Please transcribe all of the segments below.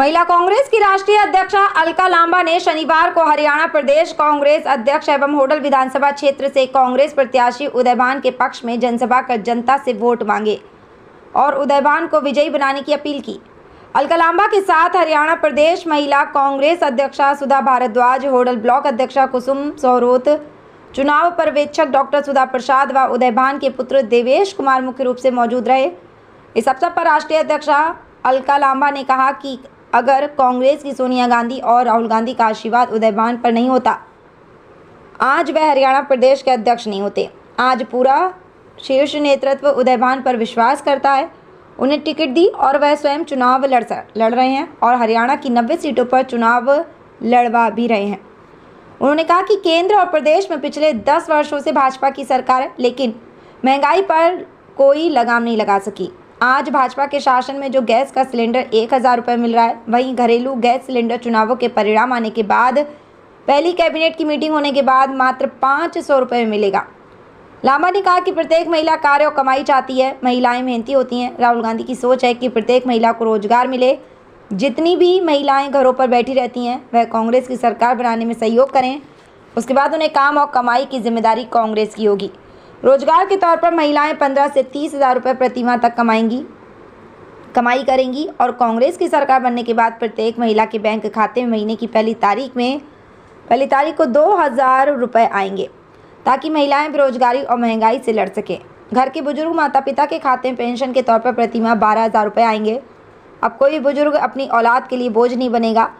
महिला कांग्रेस की राष्ट्रीय अध्यक्षा अलका लांबा ने शनिवार को हरियाणा प्रदेश कांग्रेस अध्यक्ष एवं होडल विधानसभा क्षेत्र से कांग्रेस प्रत्याशी उदयभान के पक्ष में जनसभा कर जनता से वोट मांगे और उदयभान को विजयी बनाने की अपील की। अलका लांबा के साथ हरियाणा प्रदेश महिला कांग्रेस अध्यक्षा सुधा भारद्वाज, होडल ब्लॉक अध्यक्षा कुसुम सोहरोत, चुनाव पर्यवेक्षक डॉक्टर सुधा प्रसाद व उदयभान के पुत्र देवेश कुमार मुख्य रूप से मौजूद रहे। इस अवसर पर राष्ट्रीय अध्यक्षा अलका लांबा ने कहा कि अगर कांग्रेस की सोनिया गांधी और राहुल गांधी का आशीर्वाद उदयभान पर नहीं होता, आज वह हरियाणा प्रदेश के अध्यक्ष नहीं होते। आज पूरा शीर्ष नेतृत्व उदयभान पर विश्वास करता है, उन्हें टिकट दी और वह स्वयं चुनाव लड़ रहे हैं और हरियाणा की 90 सीटों पर चुनाव लड़वा भी रहे हैं। उन्होंने कहा कि केंद्र और प्रदेश में पिछले 10 वर्षों से भाजपा की सरकार है, लेकिन महंगाई पर कोई लगाम नहीं लगा सकी। आज भाजपा के शासन में जो गैस का सिलेंडर 1000 रुपये मिल रहा है, वहीं घरेलू गैस सिलेंडर चुनावों के परिणाम आने के बाद पहली कैबिनेट की मीटिंग होने के बाद मात्र 500 रुपये में मिलेगा। लांबा ने कहा कि प्रत्येक महिला कार्य और कमाई चाहती है, महिलाएं मेहनती होती हैं। राहुल गांधी की सोच है कि प्रत्येक महिला को रोजगार मिले। जितनी भी महिलाएं घरों पर बैठी रहती हैं, वह कांग्रेस की सरकार बनाने में सहयोग करें। उसके बाद उन्हें काम और कमाई की जिम्मेदारी कांग्रेस की होगी। रोजगार के तौर पर महिलाएं 15 से 30 हज़ार रुपये प्रति माह तक कमाई करेंगी और कांग्रेस की सरकार बनने के बाद प्रत्येक महिला के बैंक खाते में महीने की पहली तारीख को 2000 रुपये आएंगे, ताकि महिलाएं बेरोजगारी और महंगाई से लड़ सकें। घर के बुजुर्ग माता पिता के खाते में पेंशन के तौर पर प्रति माह 12,000 रुपये आएंगे। अब कोई बुजुर्ग अपनी औलाद के लिए बोझ नहीं बनेगा।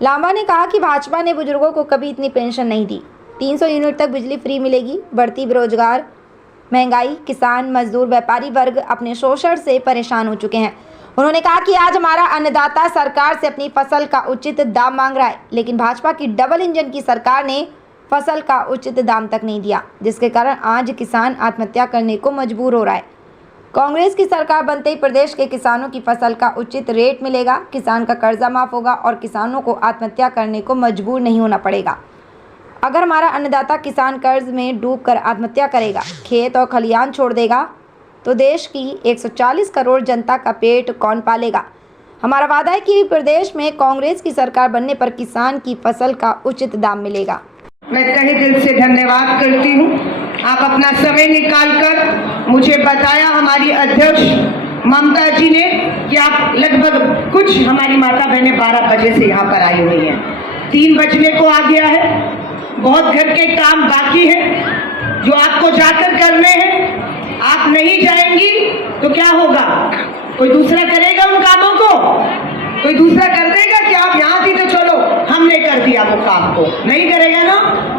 लांबा ने कहा कि भाजपा ने बुजुर्गों को कभी इतनी पेंशन नहीं दी। 300 यूनिट तक बिजली फ्री मिलेगी। बढ़ती बेरोजगार, महंगाई, किसान, मजदूर, व्यापारी वर्ग अपने शोषण से परेशान हो चुके हैं। उन्होंने कहा कि आज हमारा अन्नदाता सरकार से अपनी फसल का उचित दाम मांग रहा है, लेकिन भाजपा की डबल इंजन की सरकार ने फसल का उचित दाम तक नहीं दिया, जिसके कारण आज किसान आत्महत्या करने को मजबूर हो रहा है। कांग्रेस की सरकार बनते ही प्रदेश के किसानों की फसल का उचित रेट मिलेगा, किसान का कर्जा माफ होगा और किसानों को आत्महत्या करने को मजबूर नहीं होना पड़ेगा। अगर हमारा अन्नदाता किसान कर्ज में डूबकर आत्महत्या करेगा, खेत और खलिहान छोड़ देगा, तो देश की 140 करोड़ जनता का पेट कौन पालेगा। हमारा वादा है कि प्रदेश में कांग्रेस की सरकार बनने पर किसान की फसल का उचित दाम मिलेगा। मैं तहे दिल से धन्यवाद करती हूँ, आप अपना समय निकालकर मुझे बताया हमारी अध्यक्ष ममता जी ने कि आप लगभग कुछ हमारी माता बहनें 12 बजे से यहाँ पर आई हुई हैं। 3 बजने को आ गया है। बहुत घर के काम बाकी है जो आपको जाकर करने हैं। आप नहीं जाएंगी तो क्या होगा? कोई दूसरा करेगा उन कामों को? कोई दूसरा कर देगा कि आप यहाँ थी तो चलो हमने कर दिया वो काम को? नहीं करेगा ना,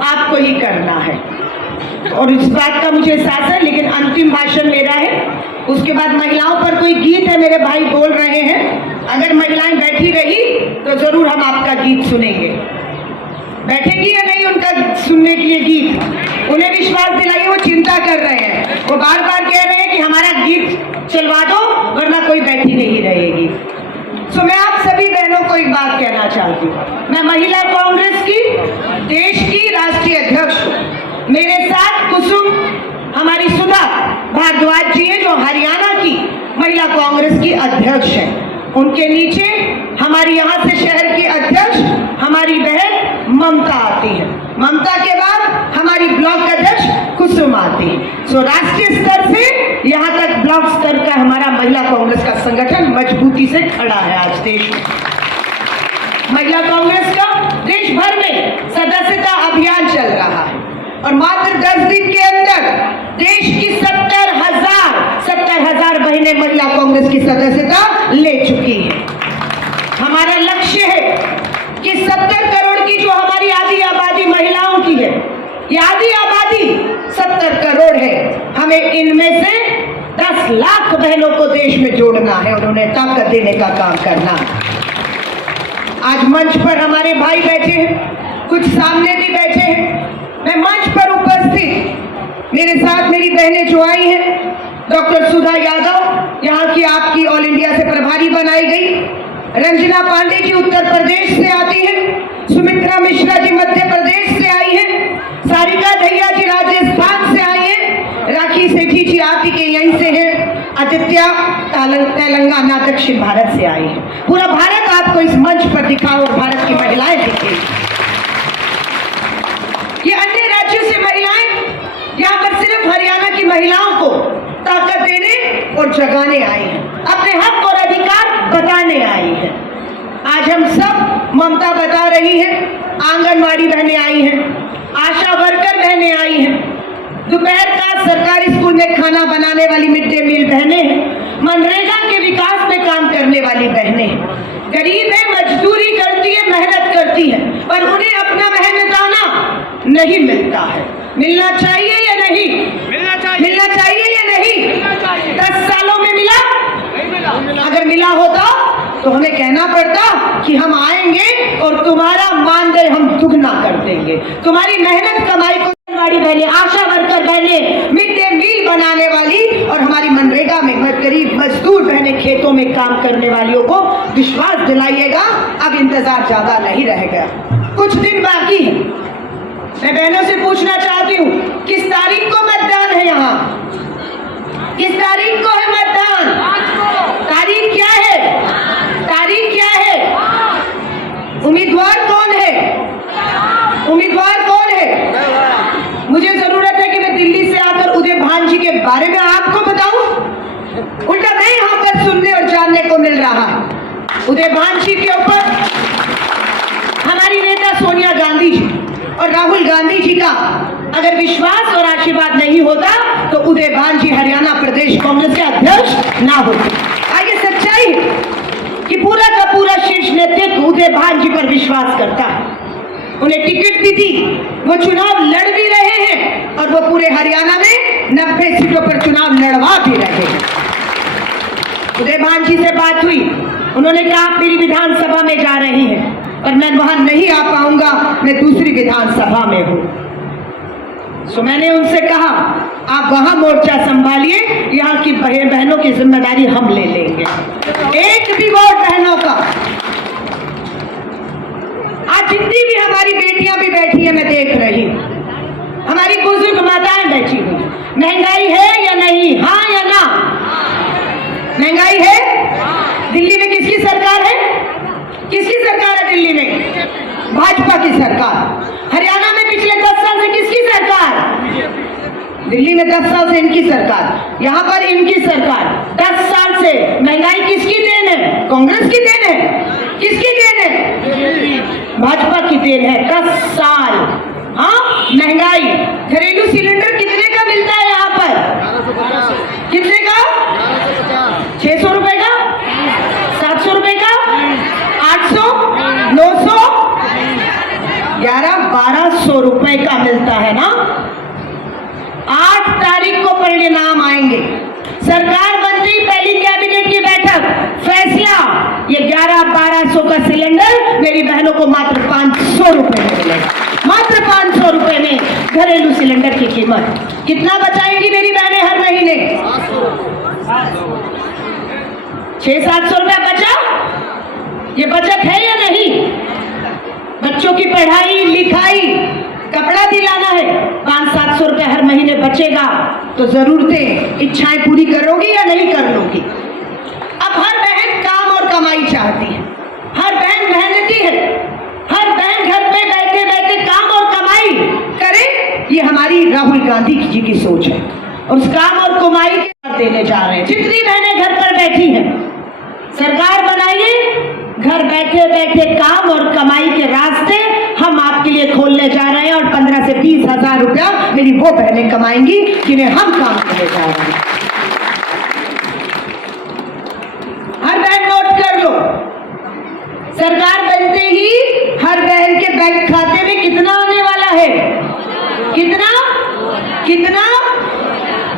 आपको ही करना है। और इस बात का मुझे एहसास है, लेकिन अंतिम भाषण मेरा है। उसके बाद महिलाओं पर कोई गीत है, मेरे भाई बोल रहे हैं। अगर महिलाएं बैठी रही तो जरूर हम आपका गीत सुनेंगे। बैठेगी या नहीं उनका सुनने के लिए गीत? उन्हें विश्वास दिलाइए, वो चिंता कर रहे हैं। वो बार बार कह रहे हैं कि हमारा गीत चलवा दो वरना कोई बैठी नहीं रहेगी। तो मैं आप सभी बहनों को एक बात कहना चाहती हूँ। मैं महिला कांग्रेस की देश की राष्ट्रीय अध्यक्ष हूँ। मेरे साथ कुसुम हमारी सुधा भारद्वाज जी है, जो हरियाणा की महिला कांग्रेस की अध्यक्ष है। उनके नीचे हमारी यहाँ से शहर की अध्यक्ष हमारी बहन ममता आती है। ममता के बाद हमारी ब्लॉक अध्यक्ष कुसुम आती है। सो राष्ट्रीय स्तर से यहाँ तक ब्लॉक स्तर का हमारा महिला कांग्रेस का संगठन मजबूती से खड़ा है। आज देश में महिला कांग्रेस का देश भर में सदस्यता अभियान चल रहा है और मात्र 10 दिन के अंदर देश की 70,000 बहनें महिला कांग्रेस की सदस्यता ले चुकी है। हमारा लक्ष्य है कि 70 करोड़ की जो हमारी आधी आबादी महिलाओं की है, ये आधी आबादी 70 करोड़ है। हमें इनमें से 10 लाख बहनों को देश में जोड़ना है और उन्हें ताकत देने का काम करना है। आज मंच पर हमारे भाई बैठे हैं, कुछ सामने भी बैठे हैं। मैं मंच पर उपस्थित मेरे साथ मेरी बहनें जो आई हैं, डॉक्टर सुधा यादव यहाँ की आपकी ऑल इंडिया से प्रभारी बनाई गई, रंजना पांडे जी उत्तर प्रदेश से आती हैं, सुमित्रा मिश्रा जी मध्य प्रदेश से आई हैं, सारिका दहिया जी राजस्थान से आई हैं, राखी सेठी जी आप ही के यहीं से हैं, आदित्य तेलंगाना, दक्षिण भारत से आई है। पूरा भारत आपको इस मंच पर दिखा और भारत की महिलाएं दिखेगी। ये अन्य राज्यों से महिलाएं यहाँ पर सिर्फ हरियाणा की महिलाओं को ताकत देने और जगाने आई हैं, अपने हक और अधिकार बताने आई हैं। आज हम सब, ममता बता रही है, आंगनवाड़ी बहनें आई हैं, आशा वर्कर बहनें आई हैं, दोपहर का सरकारी स्कूल में खाना बनाने वाली मिड डे मील बहनें हैं, मनरेगा के विकास में काम करने वाली बहनें हैं। गरीब है, मजदूरी करती है, मेहनत करती है, पर उन्हें अपना मेहनताना नहीं मिलता है। मिलना चाहिए या नहीं? मिलना चाहिए या नहीं? 10 सालों में मिला? अगर मिला होता तो हमें कहना पड़ता कि हम आएंगे और तुम्हारा मानदेय हम दुगना कर देंगे। तुम्हारी मेहनत कमाई को आंगनवाड़ी बहनें, आशा वर्कर बहनें, मिड डे मील बनाने वाली और हमारी मनरेगा में गरीब मजदूर बहनें खेतों में काम करने वालियों को विश्वास दिलाइएगा। अब इंतजार ज्यादा नहीं रह गया, कुछ दिन बाकी है। मैं बहनों से पूछना चाहती हूँ, किस तारीख को मतदान है? यहाँ किस तारीख को है मतदान? तारीख क्या है? तारीख क्या है? उम्मीदवार कौन है? उम्मीदवार कौन है? मुझे जरूरत है कि मैं दिल्ली से आकर उदय भान जी के बारे में आपको बताऊं? उल्टा मैं यहाँ पर सुनने और जानने को मिल रहा है। उदय भान जी के ऊपर हमारी नेता सोनिया गांधी जी और राहुल गांधी जी का अगर विश्वास और आशीर्वाद नहीं होता तो उदय भान जी हरियाणा प्रदेश कांग्रेस के अध्यक्ष ना होते। आगे सच्चाई है कि पूरा का पूरा शीर्ष नेतृत्व उदय भान जी पर विश्वास करता है। उन्हें टिकट भी दी, वो चुनाव लड़ भी रहे हैं और वो पूरे हरियाणा में 90 सीटों पर चुनाव लड़वा भी रहे हैं। उदय भान जी से बात हुई, उन्होंने कहा आप मेरी विधानसभा में जा रही हैं और मैं वहां नहीं आ पाऊंगा, मैं दूसरी विधानसभा में हूं। तो मैंने उनसे कहा आप वहां मोर्चा संभालिए, यहाँ की बहनों की जिम्मेदारी हम ले लेंगे। एक भी वोट बहनों का। आज जितनी भी हमारी बेटियां भी बैठी है, मैं देख रही हूं, हमारी बुजुर्ग माताएं बैठी हुई। महंगाई है या नहीं? हाँ या ना? महंगाई है? दिल्ली में किसकी सरकार है? किसकी सरकार है दिल्ली में? भाजपा की सरकार। हरियाणा में पिछले 10 साल से किसकी सरकार? दिल्ली में 10 साल से इनकी सरकार, यहाँ पर इनकी सरकार। 10 साल से महंगाई किसकी देन है? कांग्रेस की देन है? किसकी देन है? भाजपा की देन है। 10 साल। हाँ, महंगाई। घरेलू सिलेंडर कितने का मिलता है यहाँ पर? कितने का? 600 रुपए का? 700 रुपए का? 800? 900? 1100-1200 रुपए का मिलता है ना। 8 तारीख को परिणाम आएंगे। सरकार बनते ही पहली कैबिनेट की बैठक, फैसला, ये 1100-1200 का सिलेंडर मेरी बहनों को मात्र 500 रुपए में मिलेगा। मात्र 500 रुपए में घरेलू सिलेंडर की कीमत। कितना बचाएंगी मेरी बहनें हर महीने? 600-700 रुपया बचा। ये बचत है या नहीं? बच्चों की पढ़ाई लिखाई, कपड़ा दिलाना है, 500-700 रुपए हर महीने बचेगा तो जरूरतें, इच्छाएं पूरी करोगी या नहीं कर लोगी? अब हर बहन काम और कमाई चाहती है, हर बहन मेहनती है, हर बहन घर पे बैठे बैठे काम और कमाई करे। ये हमारी राहुल गांधी जी की सोच है और उस काम और कमाई के देने जा रहे हैं। जितनी बहनें घर पर बैठी हैं, सरकार बनाइए, घर बैठे बैठे काम और कमाई के रास्ते हम आपके लिए खोलने जा रहे हैं और 15 से 20 हजार रुपया मेरी वो बहनें कमाएंगी जिन्हें हम काम करने जा रहे हैं। हर बहन नोट कर लो, सरकार बनते ही हर बहन के बैंक खाते में कितना आने वाला है? कितना? कितना?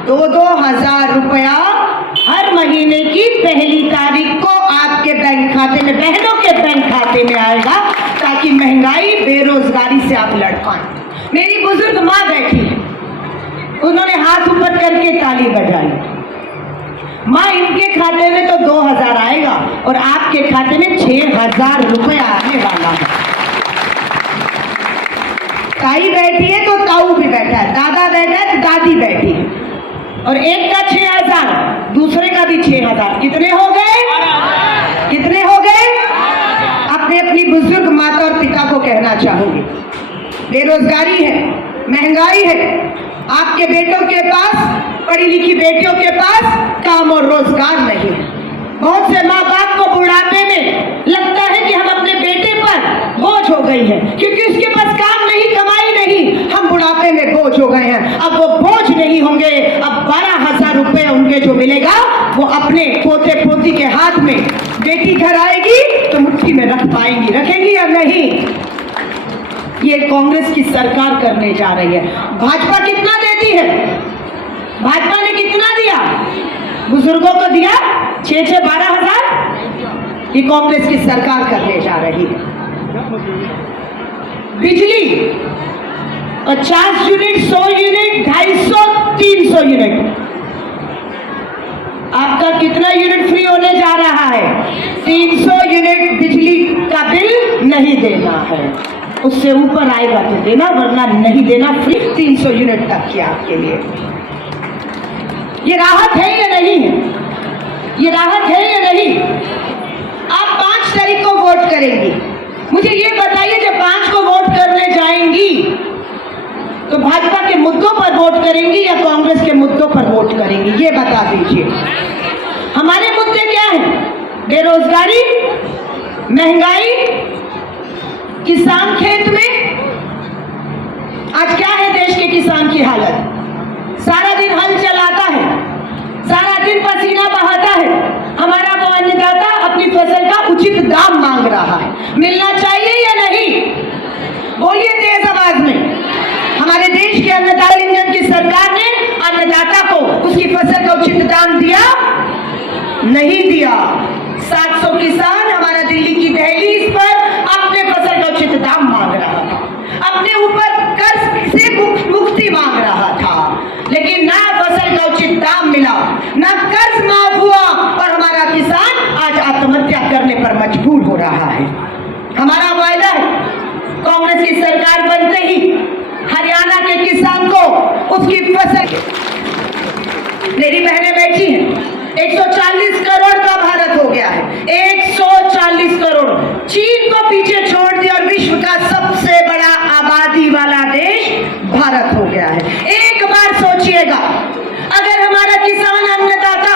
2-2 हजार रुपया हर महीने की पहली तारीख को आपके बैंक खाते में, बहनों के बैंक खाते में आएगा, ताकि महंगाई बेरोजगारी से आप लड़ पाएं। मेरी बुजुर्ग माँ बैठी है, उन्होंने हाथ ऊपर करके ताली बजाई। माँ, इनके खाते में तो 2000 आएगा और आपके खाते में 6000 रुपया आने वाला है। ताई बैठी है तो ताऊ भी बैठा है, दादा बैठा है तो दादी बैठी है, और एक का 6000 दूसरे का भी 6,000। कितने हो गए? कितने हो गए? अपने अपनी बुजुर्ग माता और पिता को कहना चाहूंगी, बेरोजगारी है, महंगाई है, आपके बेटों के पास, पढ़ी लिखी बेटियों के पास काम और रोजगार नहीं है। बहुत से माँ बाप को बुढ़ापे में लगता है कि हम अपने बेटे पर बोझ हो गई है, क्योंकि उसके पास काम नहीं, कमाई नहीं, हम बुढ़ापे में बोझ हो गए हैं। अब वो बोझ नहीं होंगे, अब 12,000 रुपए उनके जो मिलेगा वो अपने पोते पोती के हाथ में, बेटी घर आएगी तो मुट्ठी में रख पाएंगी, रखेंगी या नहीं? ये कांग्रेस की सरकार करने जा रही है। भाजपा कितना देती है? भाजपा ने कितना दिया? बुजुर्गों को दिया 6-6 12,000। ये कांग्रेस की सरकार करने जा रही है। बिजली 50 यूनिट, 100 यूनिट, 250, 300 यूनिट। आपका कितना यूनिट फ्री होने जा रहा है? 300 यूनिट बिजली का बिल नहीं देना है। उससे ऊपर आएगा तो देना, वरना नहीं देना। फ्री 300 यूनिट तक की आपके लिए। ये राहत है या नहीं है? ये राहत है या नहीं? आप 5 तारीख को वोट करेंगी। मुझे ये बताइए, जब 5 को वोट करने जाएंगी तो भाजपा के मुद्दों पर वोट करेंगी या कांग्रेस के मुद्दों पर वोट करेंगी? ये बता दीजिए। हमारे मुद्दे क्या हैं? बेरोजगारी, महंगाई, किसान खेत में। आज क्या है देश के किसान की हालत? सारा दिन हल चलाता है, सारा दिन पसीना बहाता है। हमारा वो अन्नदाता अपनी फसल का उचित दाम मांग रहा है। मिलना चाहिए या नहीं? बोलिए तेज आवाज में। हमारे देश के अन्नदाता इंजन की सरकार ने अन्नदाता को उसकी फसल का उचित दाम दिया? नहीं दिया। 700 किसान हमारा दिल्ली की दहलीज पर अपने फसल का उचित दाम मांग रहा था, अपने ऊपर कर्ज से मुक्ति मांग रहा था, लेकिन ना फसल का उचित दाम मिला, ना कर्ज माफ हुआ, और हमारा किसान आज आत्महत्या करने पर मजबूर हो रहा है। हमारा वायदा है, कांग्रेस की सरकार बनते ही हरियाणा के किसान को उसकी फसल, मेरी बहनें बैठी हैं, 140 करोड़ का भारत हो गया है। 140 करोड़। चीन को पीछे छोड़ दिया और विश्व का सबसे बड़ा आबादी वाला देश भारत हो गया है। एक बार सोचिएगा, अगर हमारा किसान अन्नदाता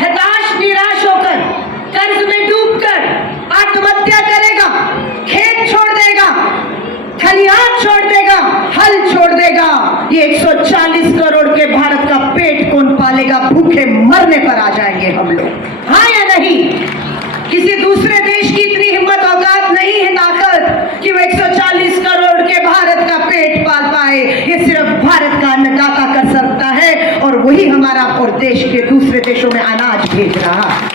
हताश निराश होकर कर्ज में डूबकर आत्महत्या करेगा, खेत छोड़ देगा, खलिहान छोड़ देगा, हल छोड़ देगा, ये 140 करोड़ के भारत का पेट कौन पालेगा? भूखे मरने पर आ जाएंगे हम लोग। हाँ या नहीं? किसी दूसरे देश की इतनी हिम्मत औकात नहीं है, ताकत, कि वो 140 करोड़ के भारत का पेट पाल पाए। ये सिर्फ भारत का अन्नदाता कर सकता है, और वही हमारा और देश के दूसरे देशों में अनाज भेज रहा है।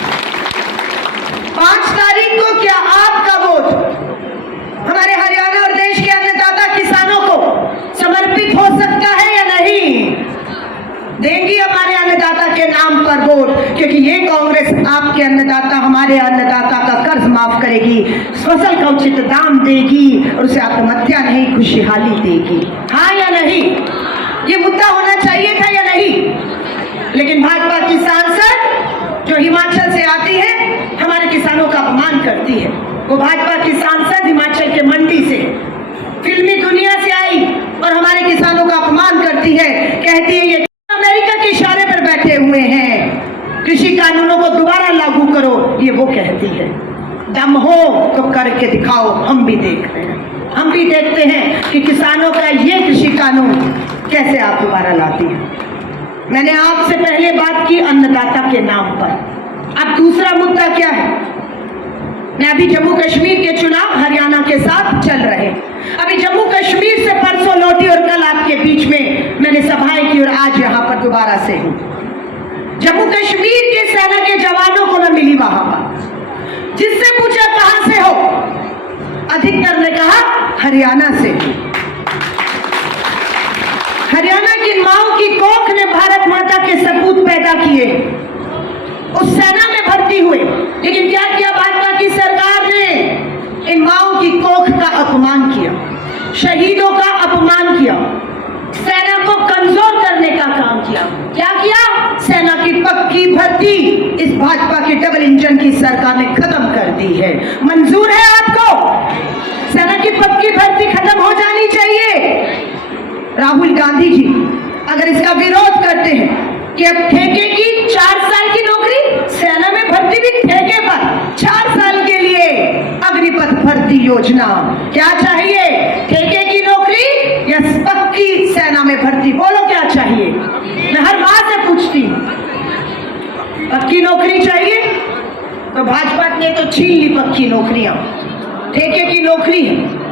5 तारीख को क्या आपका वोट हमारे हरियाणा और देश के अन्नदाता किसानों को समर्पित हो सकता है या नहीं? देंगी हमारे अन्नदाता के नाम पर वोट, क्योंकि ये कांग्रेस आपके अन्नदाता, हमारे अन्नदाता का कर्ज माफ करेगी, फसल का उचित दाम देगी, और उसे आत्महत्या नहीं, खुशहाली देगी। हाँ या नहीं? ये मुद्दा होना चाहिए था या नहीं? लेकिन भाजपा की सांसद जो हिमाचल से आती है, हमारे किसानों का अपमान करती है। वो भाजपा की सांसद हिमाचल के मंडी से, फिल्मी दुनिया से आई और हमारे किसानों का अपमान करती है। कहती है ये अमेरिका के इशारे पर बैठे हुए हैं, कृषि कानूनों को दोबारा लागू करो, ये वो कहती है। दम हो तो करके दिखाओ, हम भी देख रहे हैं, हम भी देखते हैं कि किसानों का ये कृषि कानून कैसे आप दोबारा लाती हैं। मैंने आपसे पहले बात की अन्नदाता के नाम पर। अब दूसरा मुद्दा क्या है? मैं अभी जम्मू कश्मीर के चुनाव हरियाणा के साथ चल रहे, अभी जम्मू कश्मीर से परसों लौटी और कल आपके बीच में मैंने सभाएं की और आज यहाँ पर दोबारा से हूँ। जम्मू कश्मीर के सेना के जवानों को मैं मिली वहां पर, जिससे पूछा कहां से हो, अधिकतर ने कहा हरियाणा से। हरियाणा की माओ की कोख ने भारत माता के सपूत पैदा किए, उस सेना में भर्ती हुए, लेकिन क्या किया भाजपा की सरकार ने? इन माओ की कोख का अपमान किया, शहीदों का अपमान किया, सेना को कमजोर करने का काम किया। क्या किया? सेना की पक्की भर्ती इस भाजपा के डबल इंजन की सरकार ने खत्म कर दी है। मंजूर है आपको? सेना की पक्की भर्ती खत्म हो जानी चाहिए। राहुल गांधी जी अगर इसका विरोध करते हैं कि अब ठेके की 4 साल की नौकरी, सेना में भर्ती भी ठेके पर 4 साल के लिए, अग्निपथ भर्ती योजना, क्या चाहिए? ठेके की नौकरी या पक्की सेना में भर्ती? बोलो क्या चाहिए? मैं हर बात से पूछती हूँ। पक्की नौकरी चाहिए तो भाजपा ने तो छीन ली पक्की नौकरियां, ठेके की नौकरी है।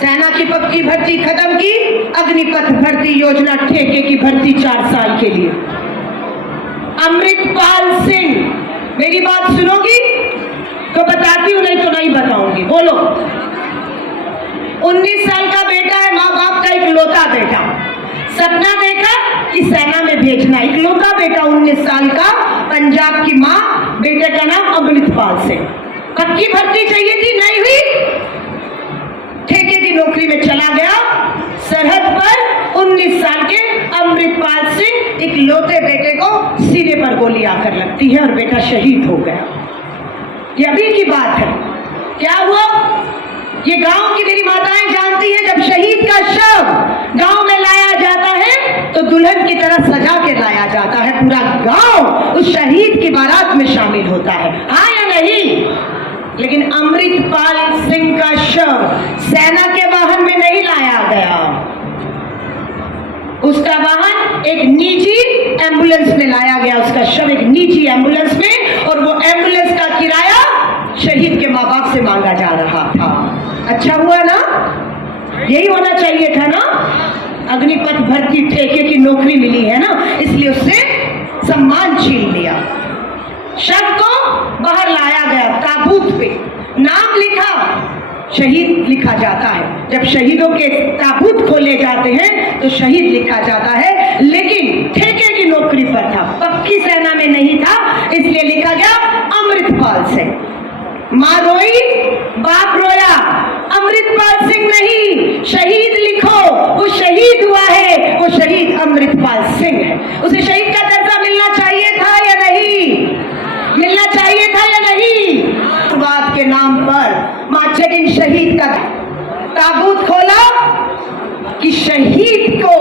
सेना की पक्की भर्ती खत्म की, अग्निपथ भर्ती योजना ठेके की भर्ती 4 साल के लिए। अमृतपाल सिंह, मेरी बात सुनोगी तो बताती हूं, नहीं तो नहीं बताऊंगी। बोलो। 19 साल का बेटा है, माँ बाप का इकलौता बेटा, सपना देखा कि सेना में भेजना, इकलौता बेटा 19 साल का, पंजाब की माँ, बेटे का नाम अमृतपाल सिंह। पक्की भर्ती चाहिए थी, नहीं हुई, ठेके की नौकरी में चला गया। सरहद पर 19 साल के अमृतपाल सिंह इकलौते बेटे को सीने पर गोली आकर लगती है और बेटा शहीद हो गया। ये अभी की बात है। क्या हुआ? ये गांव की मेरी माताएं जानती हैं, जब शहीद का शव गांव में लाया जाता है तो दुल्हन की तरह सजा के लाया जाता है। पूरा गांव उस शहीद की बारात में शामिल होता है, हाँ या नहीं? लेकिन अमृतपाल सिंह का शव सेना के वाहन में नहीं लाया गया, उसका वाहन एक निजी एम्बुलेंस में लाया गया। उसका शव एक निजी एम्बुलेंस में, और वो एम्बुलेंस का किराया शहीद के माँ बाप से मांगा जा रहा था। अच्छा हुआ ना? यही होना चाहिए था ना? अग्निपथ भर्ती ठेके की नौकरी मिली है ना, इसलिए उससे सम्मान छीन लिया। शव को बाहर लाया गया, ताबूत पे नाम लिखा, शहीद लिखा जाता है। जब शहीदों के ताबूत खोले जाते हैं तो शहीद लिखा जाता है, लेकिन ठेके की नौकरी पर था, पक्की सेना में नहीं था, इसलिए लिखा गया अमृतपाल सिंह। माँ रोई, बाप रोया, अमृतपाल सिंह नहीं, शहीद लिखो, वो शहीद हुआ है, वो शहीद अमृतपाल सिंह है। उसे शहीद का दर्जा मिलना चाहिए था या नहीं? मिलना चाहिए था या नहीं? बात के नाम पर मां जगिन शहीद का ताबूत खोला कि शहीद को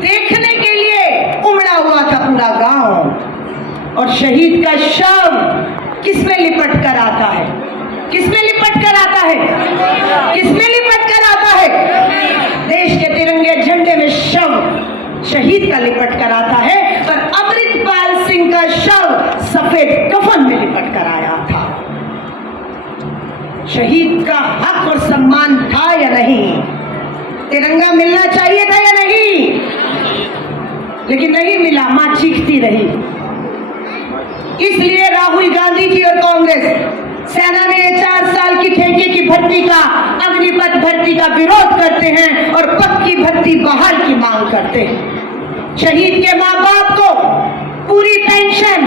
देखने के लिए उमड़ा हुआ था पूरा गांव, और शहीद का शव किसमें लिपट कर आता है? किसमें लिपट कर आता है? किसमें लिपट कर आता है? देश के तिरंगे झंडे में शव शहीद का लिपट कर आता है, पर अमृतपाल सिंह का शव सफेद कफन में लिपट कर आया था। शहीद का हक और सम्मान था या नहीं? तिरंगा मिलना चाहिए था या नहीं? लेकिन नहीं मिला, मां चीखती रही। इसलिए राहुल गांधी जी और कांग्रेस सेना में 4 साल की ठेके की भर्ती का, अग्निपथ भर्ती का विरोध करते हैं और पक्की भर्ती बहाल की मांग करते हैं। शहीद के माँ बाप को पूरी पेंशन,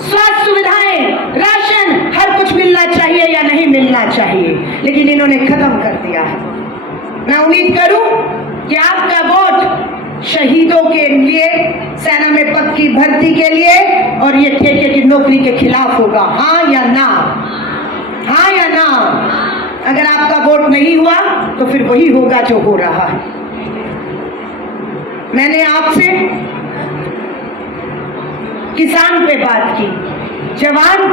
स्वास्थ्य सुविधाएं, राशन, हर कुछ मिलना चाहिए या नहीं मिलना चाहिए, लेकिन इन्होंने खत्म कर दिया है। मैं उम्मीद करूं कि आपका वोट शहीदों के लिए, सेना में पक्की भर्ती के लिए और ये ठेके की नौकरी के खिलाफ होगा, हाँ या ना? हाँ या ना? अगर आपका वोट नहीं हुआ तो फिर वही होगा जो हो रहा है। मैंने आपसे किसान पे बात की, जवान